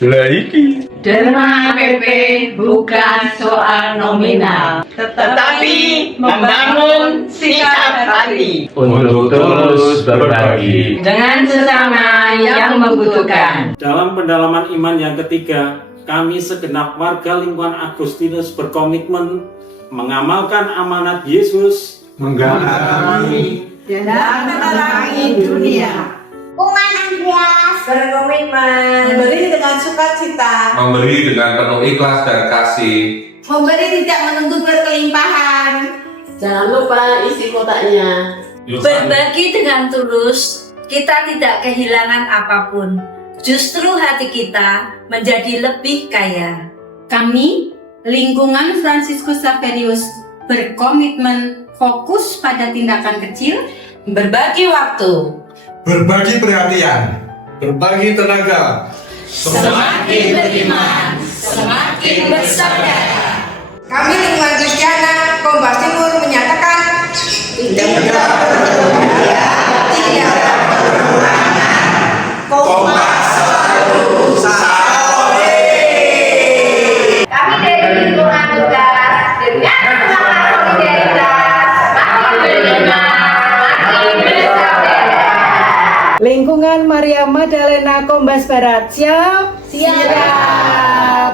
Lah iki. Derma APP bukan soal nominal, tetapi membangun sikap hati Untuk terus berbagi. dengan sesama yang membutuhkan. Dalam pendalaman iman yang ketiga, kami segenap warga lingkungan Agustinus berkomitmen mengamalkan amanat Yesus, Menggali. Dan menerangi dunia. Umat Andreas Berkomitmen memberi dengan sukacita, Memberi dengan penuh ikhlas dan kasih. memberi tidak menunggu berkelimpahan. jangan lupa isi kotaknya. Berbagi dengan tulus, kita tidak kehilangan apapun. Justru hati kita menjadi lebih kaya. Kami, lingkungan Fransiskus Xaverius, berkomitmen fokus pada tindakan kecil, berbagi waktu, Berbagi perhatian, berbagi tenaga, semakin beriman, semakin bersaudara. Kami lingkungan Kristiana Kompas Timur menyatakan tidak Kompas selalu sore. Kami dari lingkungan tugas dengan semangat solidaritas semakin beriman, semakin bersaudara. Lingkungan Maria Magdalena Kombas Barat, siap? Siap.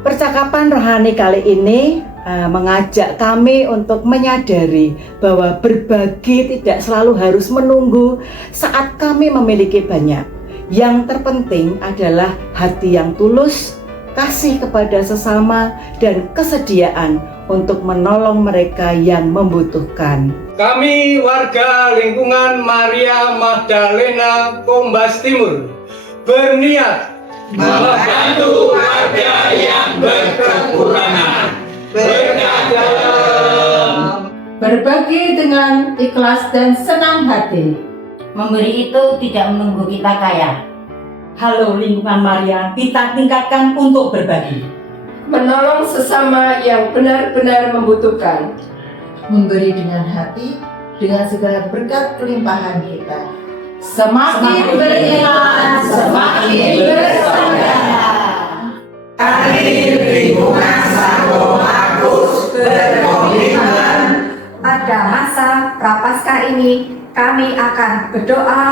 Percakapan rohani kali ini mengajak kami untuk menyadari bahwa berbagi tidak selalu harus menunggu saat kami memiliki banyak. Yang terpenting adalah hati yang tulus, kasih kepada sesama, dan kesediaan untuk menolong mereka yang membutuhkan. Kami warga lingkungan Maria Magdalena Kombas Timur berniat Membantu warga yang berkekurangan. Berbagi dengan ikhlas dan senang hati. memberi itu tidak menunggu kita kaya. Halo lingkungan Maria, kita tingkatkan untuk berbagi. Menolong sesama yang benar-benar membutuhkan. Memberi dengan hati, dengan segala berkat kelimpahan kita. Semakin beriman, semakin bersaudara. Kami lingkungan Santo Agus berkomitmen Pada masa Prapaskah ini, kami akan berdoa,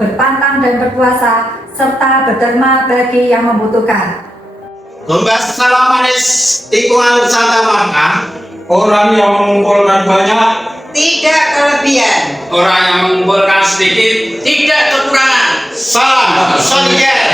berpantang dan berpuasa, serta berderma bagi yang membutuhkan. Kompas Salamanis lingkungan Santa Marta. orang yang mengumpulkan banyak, Tidak kelebihan. orang yang mengumpulkan sedikit, Tidak kekurangan. Salam solidar.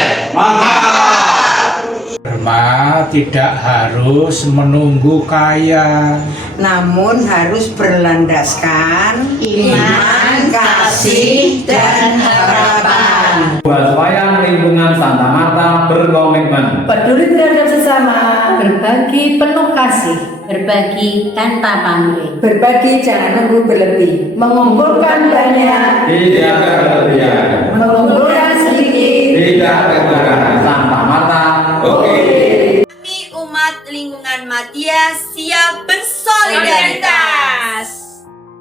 Derma tidak harus menunggu kaya. Namun harus berlandaskan Iman, kasih, dan harapan. buat wayang lingkungan Santa Marta berkomitmen peduli terhadap sesama, Berbagi penuh kasih, berbagi tanpa pamrih. berbagi jangan nunggu berlebih, mengumpulkan banyak, tidak berlebihan, mengumpulkan sedikit. tidak kekurangan. Santa Marta, oke. Kami umat lingkungan Matias siap bersolidaritas.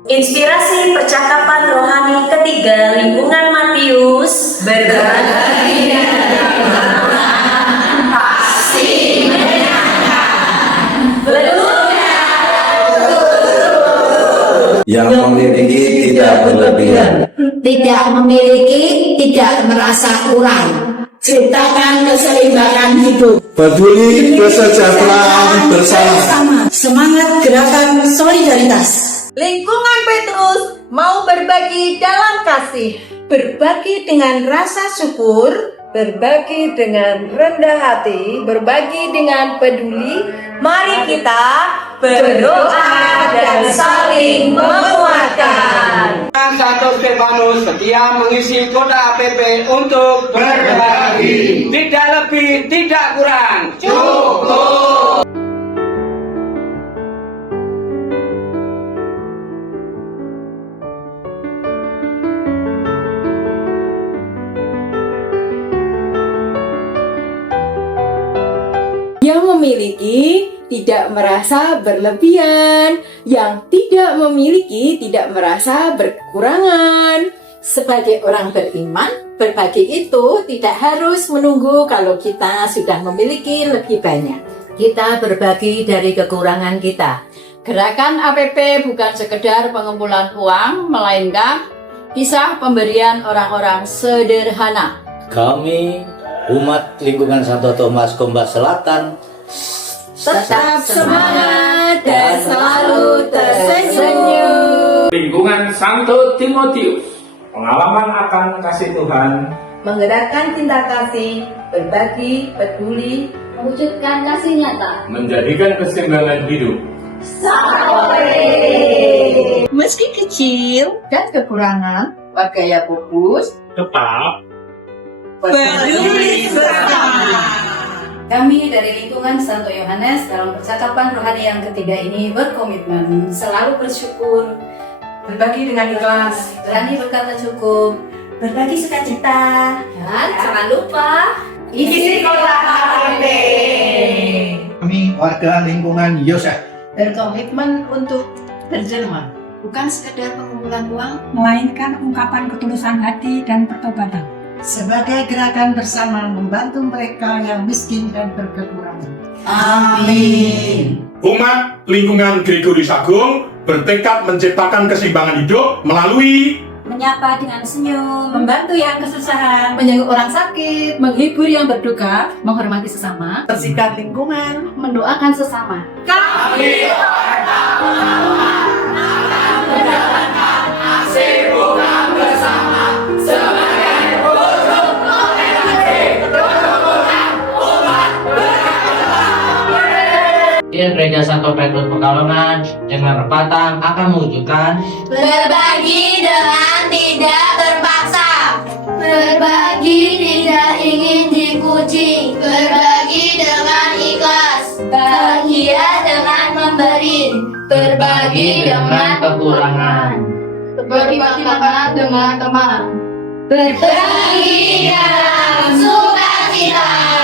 Inspirasi percakapan rohani ketiga lingkungan Matius berbagi pasti menyenangkan. Yang memiliki tidak berlebihan. Tidak memiliki, tidak merasa kurang. Ciptakan keseimbangan hidup. Peduli kesejahteraan bersama. Semangat gerakan solidaritas. Lingkungan Petrus mau berbagi dalam kasih, berbagi dengan rasa syukur, berbagi dengan rendah hati, berbagi dengan peduli. Mari kita berdoa dan saling menguatkan. Santo Stefanus setia mengisi kota APP untuk berbagi. Tidak lebih, tidak kurang. Cukup. Yang memiliki tidak merasa berlebihan, yang tidak memiliki tidak merasa berkekurangan. Sebagai orang beriman, Berbagi itu tidak harus menunggu kalau kita sudah memiliki lebih banyak. Kita berbagi dari kekurangan kita. Gerakan APP bukan sekedar pengumpulan uang, melainkan kisah pemberian orang-orang sederhana. Kami, umat lingkungan Santo Thomas Gombas Selatan, Tetap semangat dan selalu tersenyum. Lingkungan Santo Timotius, pengalaman akan kasih Tuhan, Menggerakkan cinta kasih, berbagi, peduli, Mewujudkan kasih nyata. menjadikan keseimbangan hidup. Meski kecil dan kekurangan, Bagaya Pupus Tetap peduli bersama. Kami dari lingkungan Santo Yohanes dalam percakapan rohani yang ketiga ini berkomitmen selalu bersyukur, Berbagi dengan ikhlas. berani berkata cukup, berbagi sukacita, dan jangan lupa Isi kotak APP. Kami warga lingkungan Yosef Berkomitmen untuk berjelma, bukan sekedar pengumpulan uang, melainkan ungkapan ketulusan hati dan pertobatan. sebagai gerakan bersama membantu mereka yang miskin dan berkekurangan. Amin. Umat lingkungan Gregoris Agung bertekad menciptakan keseimbangan hidup melalui Menyapa dengan senyum, membantu yang kesusahan, Menjenguk orang sakit, menghibur yang berduka, menghormati sesama, Bersihkan lingkungan, mendoakan sesama. Gereja Santo Petrus Pekalongan dengan Repatang akan mewujudkan Berbagi dengan tidak terpaksa, berbagi tidak ingin dipuji, berbagi dengan ikhlas, bahagia dengan memberi, berbagi dengan kekurangan, berbagi makanan dengan teman, berbagi dalam sukacita.